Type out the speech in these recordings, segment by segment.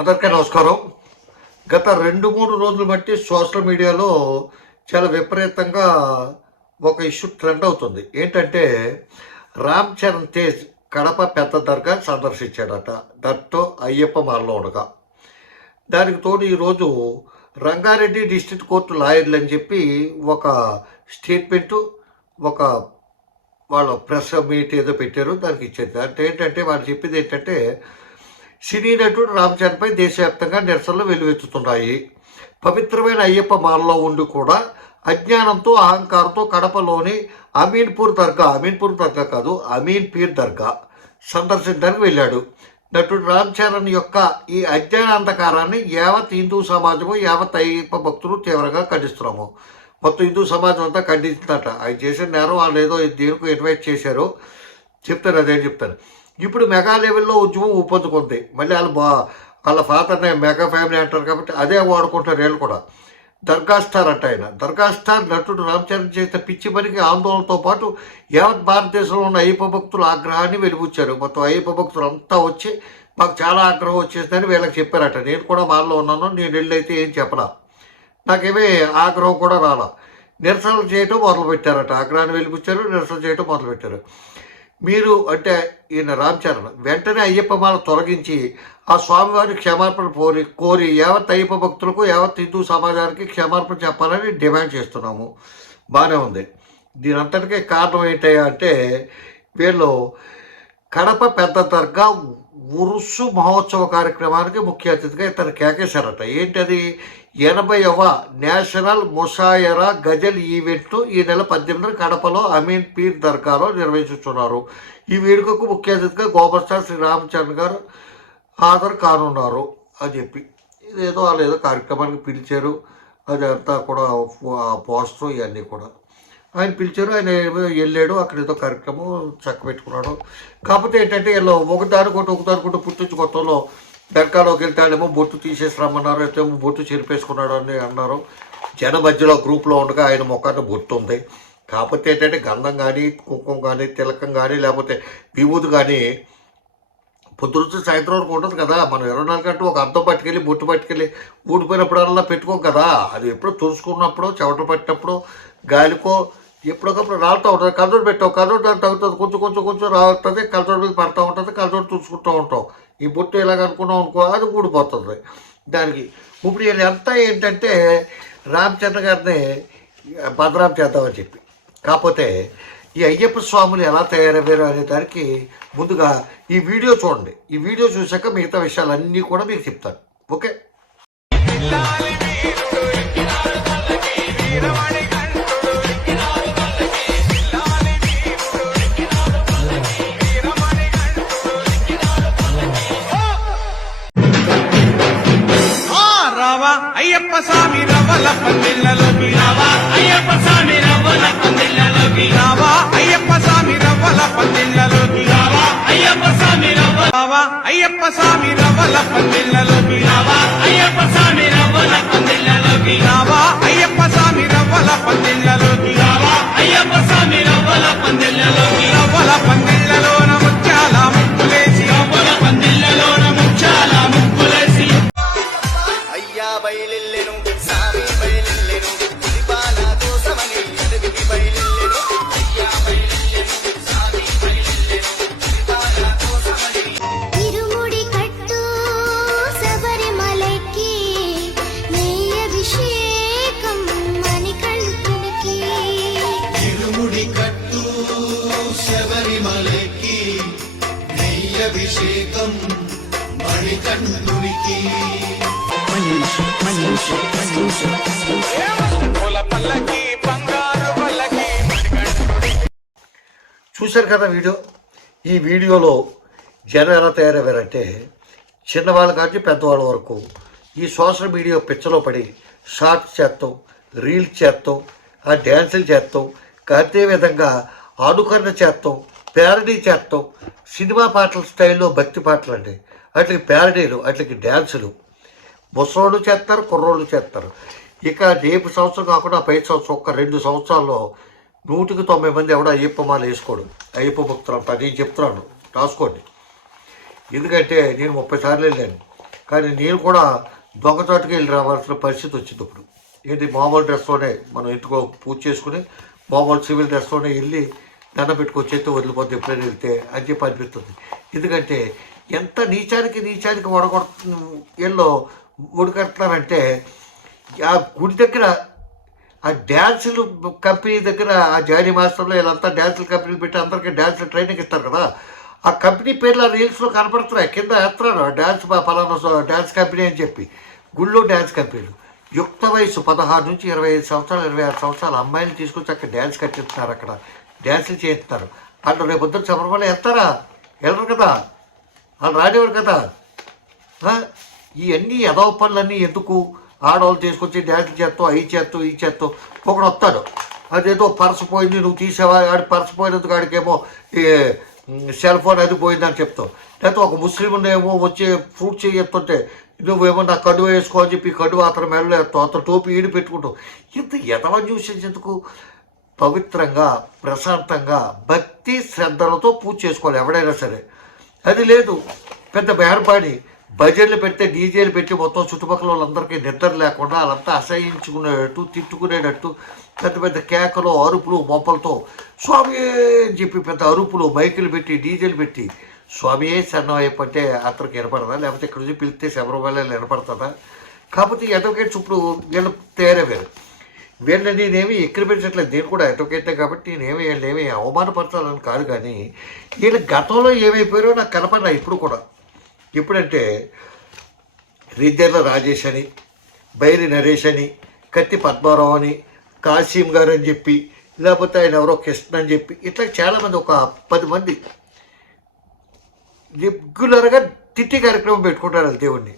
అందరికీ నమస్కారం. గత రెండు మూడు రోజులు బట్టి సోషల్ మీడియాలో చాలా విపరీతంగా ఒక ఇష్యూ ట్రెండ్ అవుతుంది. ఏంటంటే రామ్ చరణ్ తేజ్ కడప పెద్ద దర్గా సందర్శించాడట. దట్తో అయ్యప్ప మాలలో ఉండగా. దానికి తోడు ఈరోజు రంగారెడ్డి డిస్ట్రిక్ట్ కోర్టు లాయర్లు అని చెప్పి ఒక స్టేట్మెంటు ఒక వాళ్ళ ప్రెస్ మీట్ ఏదో పెట్టారు దానికి ఇచ్చేది. అంటే ఏంటంటే వాళ్ళు చెప్పింది ఏంటంటే సినీ నటుడు రామ్ చరణ్పై దేశవ్యాప్తంగా నిరసనలు వెలువెత్తుతున్నాయి. పవిత్రమైన అయ్యప్ప మాలలో ఉండి కూడా అజ్ఞానంతో అహంకారంతో కడపలోని అమీన్పూర్ దర్గా అమీన్పూర్ దర్గా కాదు అమీన్ పీర్ దర్గా సందర్శించడానికి వెళ్ళాడు. నటుడు రామ్ చరణ్ యొక్క ఈ అజ్ఞాన అంధకారాన్ని యావత్ హిందూ సమాజము యావత్ అయ్యప్ప భక్తులు తీవ్రంగా ఖండిస్తున్నాము. మొత్తం హిందూ సమాజం అంతా ఖండించిందట. ఆయన చేసిన నేరం వాళ్ళు ఏదో దేనికి ఇన్వైట్ చేశారు. చెప్తాను అదేం చెప్తాను. ఇప్పుడు మెగా లెవెల్లో ఉద్యమం ఊపందుకుంది. మళ్ళీ వాళ్ళు బా వాళ్ళ ఫాదర్నే మెగా ఫ్యామిలీ అంటారు కాబట్టి అదే వాడుకుంటారు వీళ్ళు కూడా. దర్గా స్టార్ అంట ఆయన. దర్గా స్టార్ నటుడు రామ్ చరణ్ చేసిన పిచ్చి పనికి ఆందోళనతో పాటు యావత్ భారతదేశంలో ఉన్న అయ్యప్ప భక్తుల ఆగ్రహాన్ని వెలిబుచ్చారు. మొత్తం అయ్యప్ప భక్తులు అంతా వచ్చి మాకు చాలా ఆగ్రహం వచ్చేసిందని వీళ్ళకి చెప్పారట. నేను కూడా మాల్లో ఉన్నాను. నేను వెళ్ళైతే ఏం చెప్పలా? నాకేమీ ఆగ్రహం కూడా రాలా. నిరసనలు చేయటం మొదలుపెట్టారట. ఆగ్రహాన్ని వెలిపించారు నిరసన చేయటం మొదలుపెట్టారు. మీరు అంటే ఈయన రామచరణ్ వెంటనే అయ్యప్ప మాల తొలగించి ఆ స్వామివారి క్షమాపణ కోరి కోరి యావత్ అయ్యప్ప భక్తులకు యావత్ హిందూ సమాజానికి క్షమాపణ చెప్పాలని డిమాండ్ చేస్తున్నాము. బాగానే ఉంది. దీని అంతటికే కారణం ఏంటయ్యా అంటే వీళ్ళు కడప పెద్ద దర్గా ఉరుసు మహోత్సవ కార్యక్రమానికి ముఖ్య అతిథిగా ఇతను కేకేశారట. ఏంటది? ఎనభైవ నేషనల్ ముషాయరా గజల్ ఈవెంట్ను ఈ నెల పద్దెనిమిది కడపలో అమీన్ పీర్ దర్గాలో నిర్వహించుతున్నారు ఈ వేడుకకు ముఖ్య అతిథిగా గోపర్ స్టార్ శ్రీ రామచంద్ర గారు హాజరు కానున్నారు అని చెప్పి. ఇదేదో వాళ్ళు ఏదో కార్యక్రమానికి పిలిచారు. అదంతా కూడా పోస్టర్ ఇవన్నీ కూడా. ఆయన పిలిచారు ఆయన ఏమో వెళ్ళాడు అక్కడ ఏదో కార్యక్రమం చక్కబెట్టుకున్నాడు కాకపోతే ఏంటంటే వీళ్ళు ఒకదాని కొట్టు ఒకదాని కొట్టు పుట్టించు కొత్తలో దర్గాలోకి వెళ్తాడేమో బొట్టు తీసేసి రమ్మన్నారు అయితే బొట్టు చెరిపేసుకున్నాడు అని అన్నారు. జన మధ్యలో గ్రూప్లో ఉండగా ఆయన ముఖాన్ని బొట్టు ఉంది. కాకపోతే ఏంటంటే గంధం కానీ కుంకుమ కానీ తిలకం కానీ లేకపోతే విభూతి కానీ పొద్దున సాయంత్రం వరకు ఉండదు కదా. మనం ఇరవై నాలుగు గంటలు ఒక అద్దం పట్టుకెళ్ళి బొట్టు పట్టుకెళ్ళి ఊడిపోయినప్పుడల్లా పెట్టుకోం కదా. అది ఎప్పుడో తుడుచుకున్నప్పుడు చెవట పట్టినప్పుడు గాలికో ఎప్పటికప్పుడు రాలుతూ ఉంటుంది. కలజోడు పెట్టావు కలజోడు దాన్ని తగ్గుతుంది కొంచెం కొంచెం కొంచెం రాలుతుంది కలజోడు మీద పడుతూ ఉంటుంది కలజోడు తుడుచుకుంటూ ఉంటాం ఈ బొట్టు ఇలాగ అనుకున్నాం అనుకో అది ఊడిపోతుంది. దానికి ఇప్పుడు వీళ్ళు ఎంత ఏంటంటే రామచంద్ర గారిని భద్రాం చేద్దామని చెప్పి. కాకపోతే ఈ అయ్యప్ప స్వాములు ఎలా తయారయ్యారు అనే దానికి ముందుగా ఈ వీడియో చూడండి. ఈ వీడియో చూశాక మిగతా విషయాలన్నీ కూడా మీకు చెప్తాను. ఓకే? అయ్యప్ప స్వామి రవ్వల పందిళ్ళలోకి రావా అయ్యప్ప స్వామి రవ్వల పందిళ్ళలోకి రావా అయ్యప్ప స్వామి రవ్వల పందిళ్ళలోకి రావా అయ్యప్ప స్వామి రవ్వ అయ్యప్ప స్వామి రవ్వల పందిళ్ళలోకి చూశారు కదా వీడియో? ఈ వీడియోలో జనం ఎలా తయారయ్యారంటే చిన్నవాళ్ళ కాంచి పెద్దవాళ్ళ వరకు ఈ సోషల్ మీడియా పిచ్చలో పడి షార్ట్స్ చేస్తాం రీల్స్ చేస్తాం ఆ డ్యాన్సులు చేస్తాం అదేవిధంగా అనుకరణ చేస్తాం ప్యారడీ చేస్తాం సినిమా పాటల స్టైల్లో భక్తి పాటలు అండి అట్లకి ప్యారడీలు అట్లకి డ్యాన్సులు ముసలోళ్ళు చేస్తారు కుర్రోళ్ళు చేస్తారు ఇక రేపు సంవత్సరం కాకుండా పై సంవత్సరం ఒక్క రెండు సంవత్సరాల్లో నూటికి తొంభై మంది ఎవడో అయ్యప్ప మాల వేసుకోడు. అయ్యప్ప భక్తులంట నేను చెప్తున్నాను రాసుకోండి. ఎందుకంటే నేను ముప్పై సార్లు వెళ్ళాను. కానీ నేను కూడా దొంగచాటుకి వెళ్ళి రావాల్సిన పరిస్థితి వచ్చింది ఇప్పుడు. ఏంటి మామూలు డ్రెస్లోనే మనం ఇంటికో పూజ చేసుకుని మామూలు సివిల్ డ్రెస్లోనే వెళ్ళి దండ పెట్టుకొచ్చేస్తే వదిలిపోతే ఎప్పుడైనా వెళ్తే అని చెప్పి అనిపిస్తుంది. ఎందుకంటే ఎంత నీచానికి నీచానికి వడగొడుతు వీళ్ళు ఉడకడుతున్నారంటే ఆ గుడి దగ్గర ఆ డ్యాన్సులు కంపెనీ దగ్గర ఆ జానీ మాస్టర్లో వీళ్ళంతా డ్యాన్సులు కంపెనీలు పెట్టి అందరికీ డ్యాన్సులు ట్రైనింగ్ ఇస్తారు కదా. ఆ కంపెనీ పేర్లు ఆ రీల్స్లో కనపడుతున్నాయి. కింద వేస్తున్నాడు డ్యాన్స్ ఫలానా సో- డ్యాన్స్ కంపెనీ అని చెప్పి. గుళ్ళో డ్యాన్స్ కంపెనీలు. యుక్త వయసు పదహారు నుంచి ఇరవై ఐదు సంవత్సరాలు ఇరవై ఆరు సంవత్సరాలు అమ్మాయిలు తీసుకొచ్చి అక్కడ డ్యాన్స్ కట్టిస్తున్నారు అక్కడ. డ్యాన్సులు చేస్తున్నారు వాళ్ళు రేపు పొద్దున శబరిమల వెళ్తారా వెళ్ళరు కదా. వాళ్ళు రానివ్వరు కదా. ఇవన్నీ ఎదవ పనులన్నీ ఎందుకు? ఆడవాళ్ళు తీసుకొచ్చి డ్యాన్స్ చేస్తావు అవి చేస్తావు ఈ చేస్తావు ఒకడు వస్తాడు. అదేదో పర్స్ పోయింది నువ్వు తీసేవా? ఆడి పర్స్ పోయినందుకు ఆడికేమో ఈ సెల్ ఫోన్ అది పోయిందని చెప్తావు. లేకపోతే ఒక ముస్లిం ఏమో వచ్చి ఫ్రూట్ చేస్తుంటే నువ్వేమో నా కడువ వేసుకో అని చెప్పి కడువ అతను మెడలేస్తావు అతను టోపీ ఈడు పెట్టుకుంటావు. ఇంత ఎదవ చూసేందుకు ఎందుకు? పవిత్రంగా ప్రశాంతంగా భక్తి శ్రద్ధలతో పూజ చేసుకోవాలి ఎవడైనా సరే. అది లేదు. పెద్ద బేరపాడి. భజనలు పెడితే డీజేలు పెట్టి మొత్తం చుట్టుపక్కల వాళ్ళందరికీ నిద్ర లేకుండా వాళ్ళంతా అసహించుకునేటట్టు తిట్టుకునేటట్టు పెద్ద పెద్ద కేకలు అరుపులు మొప్పలతో స్వామి అని చెప్పి పెద్ద అరుపులు మైకులు పెట్టి డీజేలు పెట్టి స్వామియే శరణమయ్యప్ప అంటే అతనికి వినపడదా? లేకపోతే ఇక్కడ నుంచి పిలిస్తే శబరిమల వినపడుతుందా? కాకపోతే అడ్వకేట్స్ ఇప్పుడు వీళ్ళు తేరే వేరు వీళ్ళని నేనేమి ఎక్కిరిపించట్లేదు. నేను కూడా అడ్వకేటే కాబట్టి నేనేమి వీళ్ళేమి అవమానపరచాలని కాదు కానీ వీళ్ళు గతంలో ఏమైపోయారో నాకు కనపడినా ఇప్పుడు కూడా. ఎప్పుడంటే రిద్దెర్ల రాజేష్ అని బైరి నరేష్ అని కత్తి పద్మారావు అని కాశీం గారు అని చెప్పి లేకపోతే ఆయన ఎవరో కృష్ణ అని చెప్పి ఇట్లా చాలామంది ఒక పది మంది రెగ్యులర్గా తిట్టి కార్యక్రమం పెట్టుకుంటారు వాళ్ళ దేవుణ్ణి.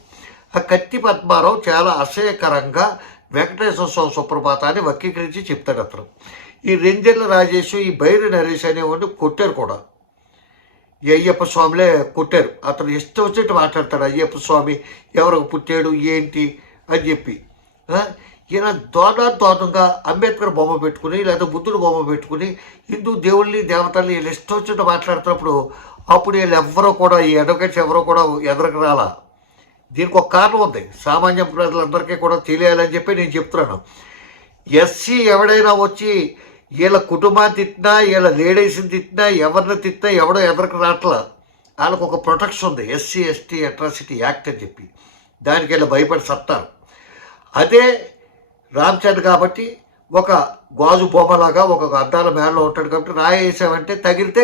ఆ కత్తి పద్మారావు చాలా అసహ్యకరంగా వెంకటేశ్వర స్వామి సుప్రభాతాన్ని వక్రీకరించి చెప్తాడు అతను. ఈ రెంజర్ల రాజేష్ ఈ బైరి నరేష్ అనేవాడిని కొట్టారు కూడా. ఈ అయ్యప్ప స్వామిలే కొట్టారు. అతను ఇష్టం వచ్చినట్టు మాట్లాడతాడు. అయ్యప్ప స్వామి ఎవరికి పుట్టాడు ఏంటి అని చెప్పి. ఈయన దోడా దోదంగా అంబేద్కర్ బొమ్మ పెట్టుకుని లేదా బుద్ధుడు బొమ్మ పెట్టుకుని హిందూ దేవుళ్ళని దేవతల్ని వీళ్ళు ఇష్టం వచ్చినట్టు మాట్లాడుతున్నప్పుడు అప్పుడు వీళ్ళు ఎవరో కూడా ఈ అడ్వకేట్స్ ఎవరో కూడా ఎదరకు రాలా? దీనికి ఒక కారణం ఉంది. సామాన్య ప్రజలందరికీ కూడా తెలియాలని చెప్పి నేను చెప్తున్నాను. ఎస్సీ ఎవడైనా వచ్చి వీళ్ళ కుటుంబాన్ని తిట్టినా వీళ్ళ లేడీస్ని తిట్టినా ఎవరిని తిట్టినా ఎవడో ఎదరికి రావట్లేదు వాళ్ళకు ఒక ప్రొటెక్షన్ ఉంది. ఎస్సీ ఎస్టీ అట్రాసిటీ యాక్ట్ అని చెప్పి. దానికి వీళ్ళు భయపడి సత్తారు. అదే రామచంద్ర కాబట్టి ఒక గాజు బొమ్మలాగా ఒక అద్దాల మేడలో ఉంటాడు కాబట్టి రాయి వేసామంటే తగిలితే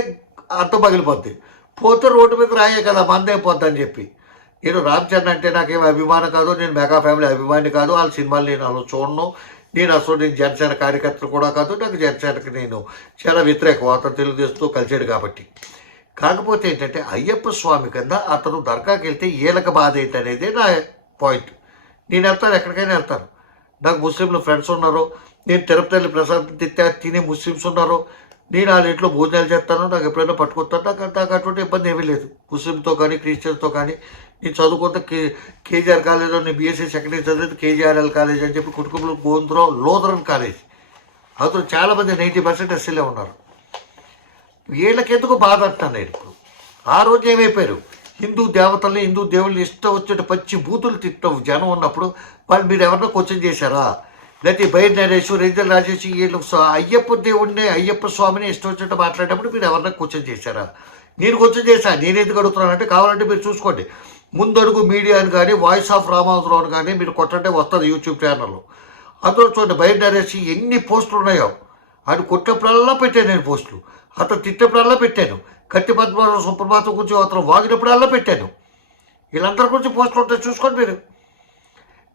అర్థం పగిలిపోద్ది. పోతే రోడ్డు మీద రాయే కదా మందేం పోద్దని చెప్పి. నేను రామ్ చరణ్ అంటే నాకేం అభిమానం కాదు నేను మెగా ఫ్యామిలీ అభిమాని కాదు వాళ్ళ సినిమాలు నేను అలా చూడను. నేను అసలు నేను జనసేన కార్యకర్తలు కూడా కాదు నాకు జనసేనకి నేను చాలా వ్యతిరేక అతను తెలుగుదేశంతో కలిసాడు కాబట్టి. కాకపోతే ఏంటంటే అయ్యప్ప స్వామి కింద అతను దర్గాకి వెళ్తే ఏలక బాధ ఏంటి అనేది నా పాయింట్. నేను వెళ్తాను ఎక్కడికైనా వెళ్తాను. నాకు ముస్లింలు ఫ్రెండ్స్ ఉన్నారు. నేను తిరుపతి వెళ్ళి ప్రసాదం తిట్టా తినే ముస్లిమ్స్ ఉన్నారు. నేను వాళ్ళ ఇంట్లో భోజనాలు చేస్తాను నాకు ఎప్పుడైనా పట్టుకొస్తాను. నాకు నాకు అటువంటి ఇబ్బంది ఏమీ లేదు. ముస్లింతో కానీ క్రిస్టియన్స్తో కానీ నేను చదువుకుంటే కే కేజీఆర్ కాలేజ్లో నేను బీఎస్సీ సెకండరీ చదివితే కేజీఆర్ఎల్ కాలేజ్ అని చెప్పి కుటుంబంలో గోంద్రో లోదరన్ కాలేజ్. అందులో చాలామంది నైంటీ పర్సెంట్ ఎస్సీలే ఉన్నారు. వీళ్ళకెందుకు బాధ అంటున్నాను నేను ఇప్పుడు? ఆ రోజు ఏమైపోయారు? హిందూ దేవతల్ని హిందూ దేవుళ్ళని ఇష్టం వచ్చేట పచ్చి బూతులు తిట్టం జనం ఉన్నప్పుడు వాళ్ళు మీరు ఎవరినో క్వశ్చన్ చేశారా? లేకపోతే బయట నరేష్ రేంజల్ రాజేష్ వీళ్ళు అయ్యప్ప దేవుడిని అయ్యప్ప స్వామిని ఇష్టం వచ్చినట్టు మాట్లాడేటప్పుడు మీరు ఎవరినో క్వశ్చన్ చేశారా? నేను క్వశ్చన్ చేశాను నేను ఎందుకు అడుగుతున్నానంటే కావాలంటే మీరు చూసుకోండి. ముందడుగు మీడియాని కానీ వాయిస్ ఆఫ్ రామావతిరావుని కానీ మీరు కొట్టంటే వస్తుంది యూట్యూబ్ ఛానల్లో అందులో చూడండి బయట నరేష్ ఎన్ని పోస్టులు ఉన్నాయో. ఆయన కొట్టినప్పుడల్లా పెట్టాను నేను పోస్టులు. అతను తిట్టినప్పుడల్లా పెట్టాను. కత్తి పద్మనాభ సుప్రభాతం గురించి అతను వాగినప్పుడల్లా పెట్టాను. వీళ్ళందరి గురించి పోస్టులు ఉంటాయి చూసుకోండి మీరు.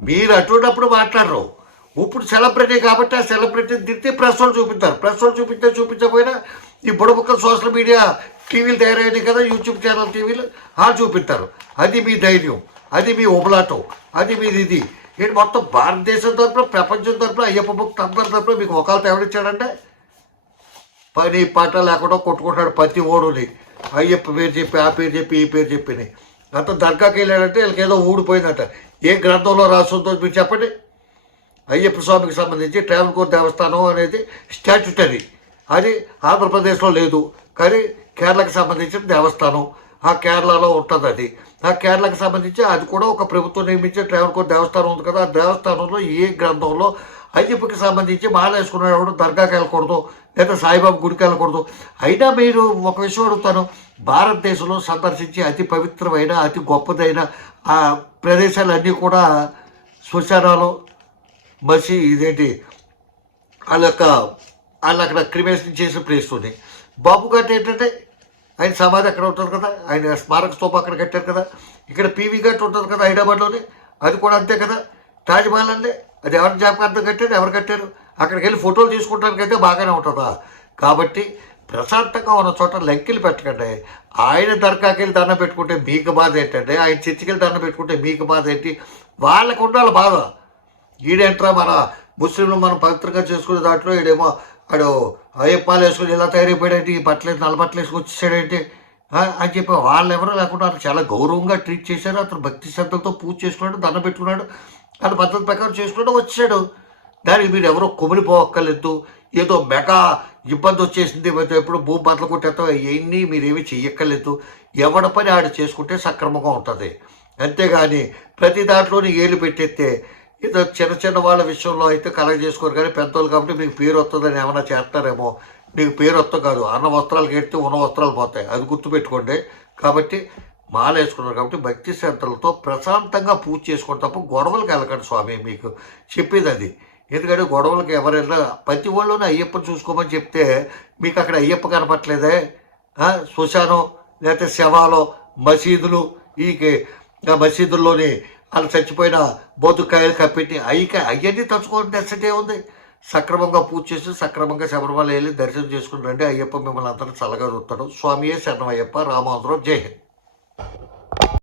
మీరు అటువంటిప్పుడు మాట్లాడరు. ఇప్పుడు సెలబ్రిటీ కాబట్టి ఆ సెలబ్రిటీని తిట్టి ప్రెస్ వాళ్ళు చూపిస్తారు. ప్రెస్ వాళ్ళు చూపించే చూపించకపోయినా ఈ బుడబుక్కల సోషల్ మీడియా టీవీలు తయారయ్యాయి కదా యూట్యూబ్ ఛానల్ టీవీలు వాళ్ళు చూపిస్తారు. అది మీ ధైర్యం అది మీ ఉబలాటం అది మీది ఇది. ఏంటి మొత్తం భారతదేశం తరపున ప్రపంచం తరపున అయ్యప్ప భక్తులు అందరి తరపున మీకు ఒకళ్ళతో ఎవరిచ్చాడంటే? పని పాట లేకుండా కొట్టుకుంటాడు ప్రతి ఓడుని. అయ్యప్ప పేరు చెప్పి ఆ పేరు చెప్పి ఈ పేరు చెప్పిని. అంత దర్గాకి వెళ్ళాడంటే వీళ్ళకి ఏదో ఊడిపోయిందంట. ఏ గ్రంథంలో రాస్తుందో మీరు చెప్పండి. అయ్యప్ప స్వామికి సంబంధించి ట్రావెల్కోర్ దేవస్థానం అనేది స్టాట్యుటరీ అది ఆంధ్రప్రదేశ్లో లేదు. కానీ కేరళకు సంబంధించిన దేవస్థానం. ఆ కేరళలో ఉంటుంది అది. ఆ కేరళకు సంబంధించి అది కూడా ఒక ప్రభుత్వం నియమించే ట్రావెల్కో దేవస్థానం ఉంది కదా. ఆ దేవస్థానంలో ఏ గ్రంథంలో అయ్యప్పకి సంబంధించి మాల వేసుకునేవాడు దర్గాకి వెళ్ళకూడదు లేదా సాయిబాబా గుడికి వెళ్ళకూడదు. అయినా మీరు ఒక విషయం అడుగుతాను. భారతదేశంలో సందర్శించి అతి పవిత్రమైన అతి గొప్పదైన ఆ ప్రదేశాలన్నీ కూడా శ్మశానాలు మసి ఇదేంటి? వాళ్ళ యొక్క వాళ్ళు అక్కడ క్రిమేషన్ చేసిన ప్లేస్ ఉంది బాబు ఘాట్ ఏంటంటే ఆయన సమాధి అక్కడ ఉంటుంది కదా ఆయన స్మారక స్తూపం అక్కడ కట్టారు కదా ఇక్కడ పీవీ ఘాట్ ఉంటుంది కదా హైదరాబాద్లోనే అది కూడా అంతే కదా. తాజ్మహల్ అండి అది ఎవరి జ్ఞాపకార్థం కట్టారు ఎవరు కట్టారు? అక్కడికి వెళ్ళి ఫోటోలు తీసుకుంటానికి అయితే బాగానే ఉంటుందా? కాబట్టి ప్రశాంతంగా ఉన్న చోట లెక్కలు పెట్టకండి. ఆయన దర్గాకి వెళ్ళి దండం పెట్టుకుంటే మీకు బాధ ఏంటంటే ఆయన చర్చికి వెళ్ళి దండం పెట్టుకుంటే మీకు బాధ ఏంటి? వాళ్ళకు ఉండాలి బాధ. ఈడేంట్రా మన ముస్లింలు మనం పవిత్రంగా చేసుకునే దాంట్లో ఈడేమో ఆడు అయ్యప్పాలు వేసుకుని ఇలా తయారైపోయాడంటే ఈ బట్టలు నల్ల బట్టలు వేసుకొని వచ్చేసాడేంటి అని చెప్పి వాళ్ళు ఎవరో లేకుండా అతను చాలా గౌరవంగా ట్రీట్ చేశారు. అతను భక్తి శ్రద్ధలతో పూజ చేసుకున్నాడు దండం పెట్టుకున్నాడు వాళ్ళ పద్ధతి ప్రకారం చేసుకున్నాడు వచ్చాడు. దానికి మీరు ఎవరో కుమిలిపోక్కర్లేదు ఏదో మెగా ఇబ్బంది వచ్చేసింది ఎప్పుడు భూమి బట్టలు కొట్టేస్తాం ఇవన్నీ మీరేమి చెయ్యక్కర్లేదు. ఎవడ పని ఆడ చేసుకుంటే సక్రమంగా ఉంటుంది. అంతేగాని ప్రతి దాంట్లోని ఏలు పెట్టేస్తే ఏదో చిన్న చిన్న వాళ్ళ విషయంలో అయితే కలెక్ట్ చేసుకోరు కానీ పెద్దోళ్ళు కాబట్టి మీకు పేరు వస్తుందని ఏమైనా చేస్తారేమో. నీకు పేరు వస్తుంది కాదు అన్న వస్త్రాలు కడితే ఉన్న వస్త్రాలు పోతాయి. అది గుర్తుపెట్టుకోండి. కాబట్టి మాల వేసుకున్నారు కాబట్టి భక్తి శ్రద్ధలతో ప్రశాంతంగా పూజ చేసుకోండి తప్ప గొడవలకు వెళ్ళకండి స్వామి మీకు. చెప్పేది అది. ఎందుకంటే గొడవలకు ఎవరైనా ప్రతి వాళ్ళని అయ్యప్పని చూసుకోమని చెప్తే మీకు అక్కడ అయ్యప్ప కనపట్లేదే ఆ, శ్మశానం లేకపోతే శవాలో మసీదులు ఈ ఆ మసీదుల్లోని వాళ్ళు చచ్చిపోయిన బోతుకాయలు కప్పెట్టి అయ్యి అవన్నీ తలుచుకోవడం నెసటే ఉంది. సక్రమంగా పూజ చేసి సక్రమంగా శబరిమల వెళ్ళి దర్శనం చేసుకుని రండి. అయ్యప్ప మిమ్మల్ని అందరూ చల్లగా చూస్తాడు స్వామియే శరణం అయ్యప్ప రామాంధ్రం జై హింద్.